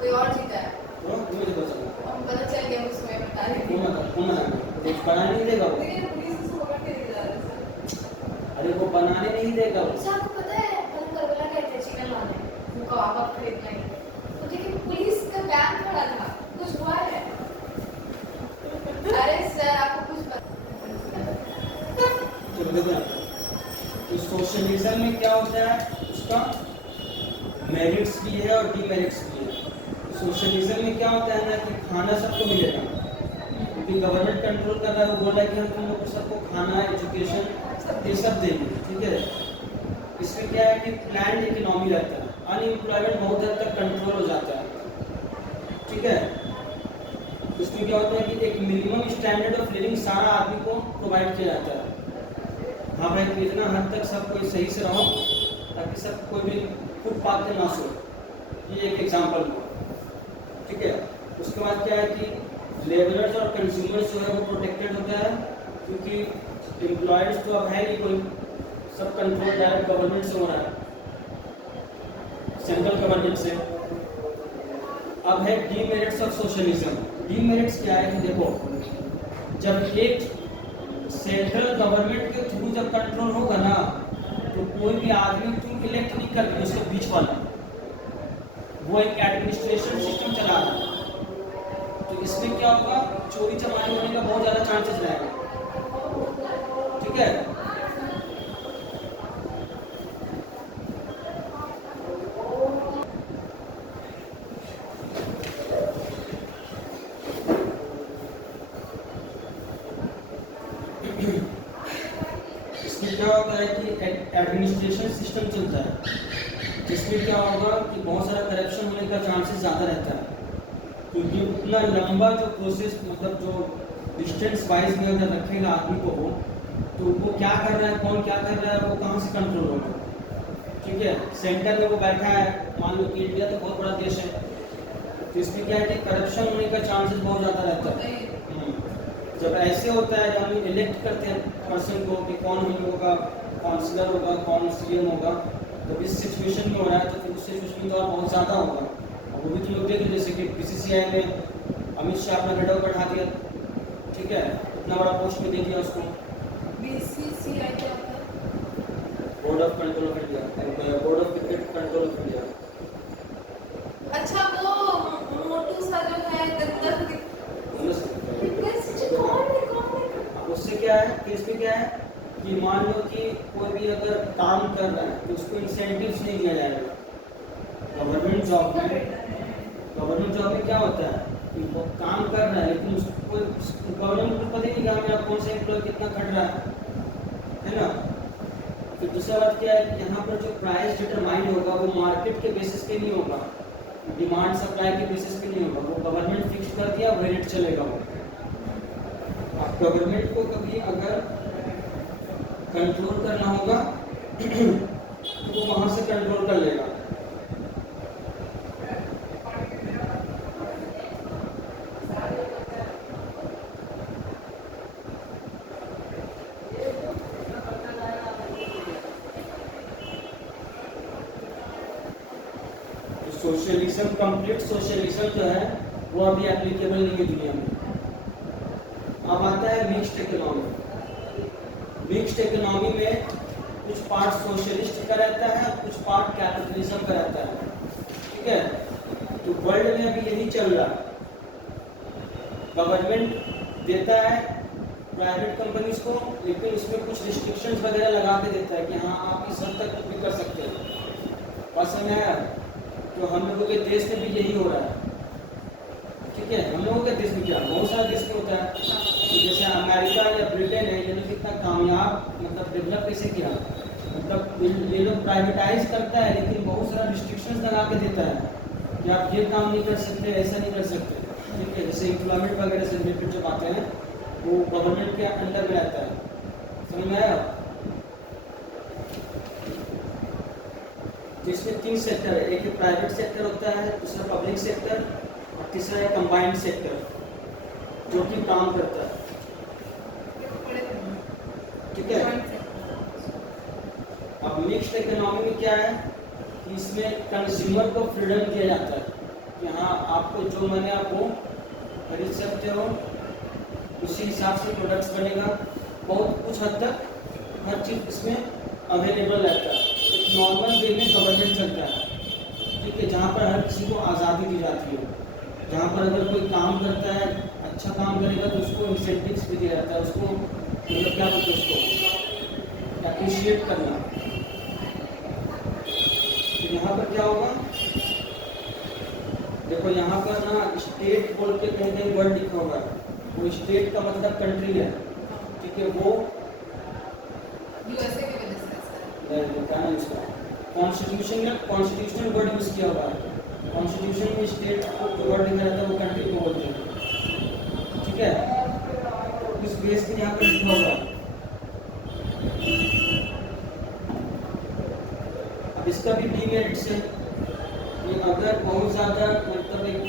कोई और जीता है, तो मुझे पता चला, हम पता चल गया उसमें बता रहे थे। कौन कुछ बनाने नहीं देगा वो, लेकिन पुलिस इसको पकड़ के नहीं जा रहा है सर। अरे वो बनाने नहीं देगा वो, अच्छा आपको पता है हम करबला गए थे चिकन लाने, वो कबाब खरीदने, तो देखिए पुलिस का वैन खड़ा था, कुछ हुआ है? अरे सर आपको कुछ पता? चलो देखो ना, तो सोशलिज्म में क्या होता है, उसका मेरिट्स भी है और डीमेरिट्स भी है। सोशलिज्म में क्या होता है ना कि खाना सबको मिलेगा, क्योंकि गवर्नमेंट कंट्रोल कर रहा है, वो बोल रहा है कि हम तुम लोग को सबको खाना, एजुकेशन ये सब देंगे, ठीक है, इसमें क्या है कि प्लान्ड इकोनॉमी रहता है, अनएम्प्लॉयमेंट बहुत हद तक कंट्रोल हो जाता है, ठीक है, इसमें क्या होता है कि एक मिनिमम स्टैंडर्ड ऑफ लिविंग सारा आदमी को प्रोवाइड किया जाता है, हाँ भाई तो इतना हद तक सब कोई सही से रहो ताकि सब कोई भी फुटपाथ पे ना सो, ये एक एग्जांपल हुआ, ठीक है। उसके बाद क्या है कि लेबरर्स और कंज्यूमर्स जो है वो प्रोटेक्टेड होता है, क्योंकि एम्प्लॉयर्स तो अब है नहीं कोई, सब कंट्रोल डायरेक्ट गवर्नमेंट से हो रहा है, सेंट्रल गवर्नमेंट से। अब है डीमेरिट्स ऑफ सोशलिज्म। डीमेरिट्स क्या है कि देखो, जब एक सेंट्रल गवर्नमेंट के थ्रू जब कंट्रोल होगा ना, तो कोई भी आदमी तुम इलेक्ट नहीं कर रहे उसके बीच वाला, वो एक एडमिनिस्ट्रेशन सिस्टम चला रहा है, तो इसमें क्या होगा, चोरी चमारी होने का बहुत ज़्यादा चांसेस रहेगा, ठीक है। होता है कि एडमिनिस्ट्रेशन सिस्टम चलता है, जिसमें क्या होगा कि बहुत सारा करप्शन होने का चांसेस ज़्यादा रहता है, क्योंकि उतना लंबा जो प्रोसेस मतलब जो डिस्टेंस वाइज में अगर रखेगा आदमी को वो, तो वो क्या कर रहा है, कौन क्या कर रहा है, वो कहाँ से कंट्रोल होगा। ठीक है, सेंटर में वो बैठा है, मान लो कि इंडिया तो बहुत बड़ा देश है, तो इसमें क्या है कि करप्शन होने का चांसेस बहुत ज़्यादा रहता है। जब ऐसे होता है, जब हम इलेक्ट करते हैं पर्सन को कि कौन हम लोगों का काउंसलर होगा, कौन सीएम होगा, जब इस सिचुएशन में हो रहा है तो फिर उस सिचुएशन में तो और बहुत ज़्यादा होगा। अब वो भी तो लोग देखे, जैसे कि बीसीसीआई में अमित शाह अपना बेटा को बैठा दिया, ठीक है, इतना बड़ा पोस्ट में दे दिया उसको। बीसीसीआई क्या होता है? Board of control of India, board of cricket control of India. अच्छा, वो मोटू सा जो है गंदा अब उससे क्या है कि इसमें क्या है कि मान लो कि कोई भी अगर काम कर रहा है तो उसको इंसेंटिव्स नहीं दिया जाएगा। गवर्नमेंट जॉब में क्या होता है कि वो काम कर रहा है, लेकिन उसको गवर्नमेंट को पता ही नहीं कि मेरा कौन सा एम्प्लॉय कितना खट रहा है ना। फिर दूसरा बात क्या है कि यहाँ पर जो प्राइस डिटरमाइंड होगा वो मार्केट के बेसिस पे नहीं होगा, डिमांड सप्लाई के बेसिस पे नहीं होगा, वो गवर्नमेंट फिक्स कर दिया वही रेट चलेगा। वो आप गवर्नमेंट को कभी अगर कंट्रोल करना होगा तो वो वहाँ से कंट्रोल कर लेगा। सोशलिज्म, कंप्लीट सोशलिज्म जो है वो अभी एप्लीकेबल नहीं है दुनिया में। अब आता है मिक्स्ड इकोनॉमी। मिक्स्ड इकोनॉमी में कुछ पार्ट सोशलिस्ट का रहता है, कुछ पार्ट कैपिटलिज्म का रहता है। ठीक है, तो वर्ल्ड में अभी यही चल रहा है। गवर्नमेंट देता है प्राइवेट कंपनीज को, लेकिन उसमें कुछ रिस्ट्रिक्शंस वगैरह लगा के देता है कि हाँ आप इस हद तक भी कर सकते हैं। बस में तो हम लोगों के देश में भी यही हो रहा है। ठीक है, हम लोगों के देश में क्या, बहुत सारे देश में होता है। तो जैसे अमेरिका या ब्रिटेन है, ये लोग इतना कामयाब मतलब डेवलप कैसे किया, मतलब ये लोग प्राइवेटाइज करता है लेकिन बहुत सारा रिस्ट्रिक्शंस लगा के देता है कि आप ये काम नहीं कर सकते, ऐसा नहीं कर सकते। ठीक है, जैसे एम्प्लॉयमेंट वगैरह से रिलेटेड जो बातें हैं वो गवर्नमेंट के अंडर में रहता है। समझ में आया? इसमें 3 सेक्टर है, एक प्राइवेट सेक्टर होता है, दूसरा पब्लिक सेक्टर और तीसरा है कंबाइंड सेक्टर जो कि काम करता है। ठीक है, अब मिक्स्ड इकोनॉमी में क्या है कि इसमें कंज्यूमर को फ्रीडम दिया जाता है कि हाँ आपको जो मने आप वो खरीद सकते हो, उसी हिसाब से प्रोडक्ट्स बनेगा। बहुत कुछ हद तक हर चीज़ इसमें अवेलेबल रहता है। एक नॉर्मल वे में गवर्नमेंट चलता है। ठीक है, जहाँ पर हर किसी को आज़ादी दी जाती है, जहाँ पर अगर कोई काम करता है, अच्छा काम करेगा तो उसको इंसेंटिव्स भी दिया जाता है, उसको मतलब क्या बोलते हैं, उसको अप्रिशिएट करना। तो यहाँ पर क्या होगा, देखो यहाँ पर ना स्टेट बोल के कहीं कहीं वर्ड लिखा होगा, वो स्टेट का मतलब कंट्री है। ठीक है, वो यूएसए की वजह से कॉन्स्टिट्यूशन में कॉन्स्टिट्यूशनल वर्ड यूज किया हुआ है। कॉन्स्टिट्यूशन में स्टेट को जो वर्ड लिखा जाता है वो कंट्री को बोलते हैं। ठीक है, इस बेस पे यहाँ पर लिखा हुआ है। अब इसका भी डीमेरिट्स है कि अगर बहुत ज़्यादा मतलब एक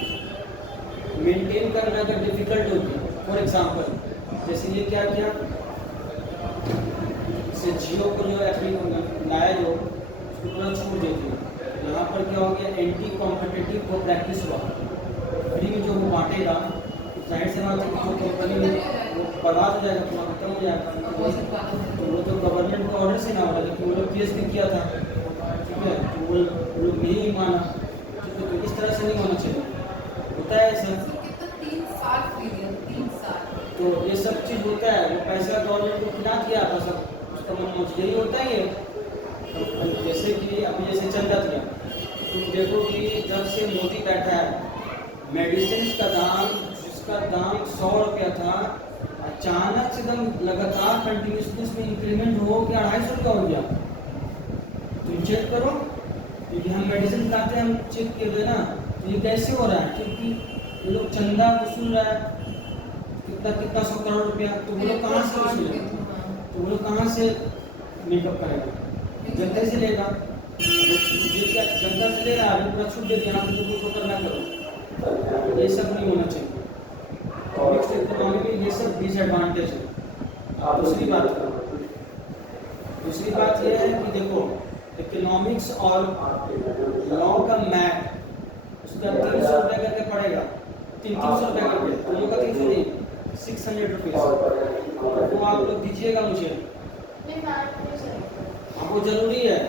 मेंटेन करना अगर डिफिकल्ट होती है, फॉर एग्जांपल जैसे ये क्या किया, इससे जियो को जो लाया जो उसको थोड़ा छोड़ देती है। यहाँ पर क्या हो गया, एंटी कॉम्पिटिटिव को प्रैक्टिस हुआ, फ्री में जो वो बांटेगा तो जाहिर से बात है कि जो कंपनी में वो बर्बाद हो जाएगा, पूरा खत्म हो जाएगा। तो वो तो गवर्नमेंट का ऑर्डर से ना हो रहा, लेकिन वो लोग केस भी किया था। ठीक है, तो वो लोग नहीं माना। ठीक है, तो इस तरह से नहीं होना चाहिए, होता है ऐसा। 3 साल फ्री दिया, 3 साल। तो ये सब चीज़ होता है, वो पैसा गवर्नमेंट को खिला दिया था सब, उसका मन यही होता ही है। जैसे कि अभी जैसे चंदा दिया, तुम देखो कि जब से मोदी बैठा है, मेडिसिन का दाम उसका दाम 100 रुपया था, अचानक से एकदम लगातार कंटिन्यूसली उसमें इंक्रीमेंट हो गया 250 रुपया हो गया। तुम चेक करो, क्योंकि हम मेडिसिन खाते हैं, हम चेक किए थे ना, तो ये कैसे हो रहा है? क्योंकि ये लोग चंदा वसूल रहा है कितना कितना 100 करोड़ रुपया, तो वो लोग कहाँ से वसूलेगा? तो वो लोग कहाँ से मेकअप करेगा? जनता से लेगा। ये क्या जनता से ले रहा है, पूरा छूट दे दिया, आप लोगों को करना करो। ये सब नहीं होना चाहिए। मिक्स्ड इकोनॉमी में ये सब डिसएडवांटेज है। दूसरी बात ये है कि देखो इकोनॉमिक्स और लॉ का मैथ उसका 300 रुपये करके पड़ेगा, 300 रुपये करके, तुम लोग का 300 नहीं 600 रुपीज। वो आप लोग दीजिएगा मुझे, नहीं मैम नहीं चाहिए आपको जरूरी है।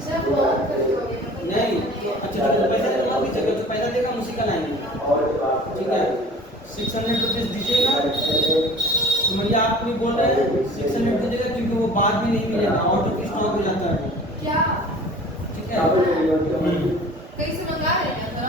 सर बहुत खर्च हो गया नहीं तो अच्छा तो पैसा देना दीजिएगा, जो पैसा देगा उसी का लाएंगे, ठीक है? 600 रुपीज दीजिएगा। सुमरिया आप भी बोल रहे हैं 600 दीजिएगा, क्योंकि वो बाद में नहीं मिलेगा, आउट ऑफ स्टॉक हो जाता है, क्या ठीक है? कहीं से मंगा रहे हैं क्या?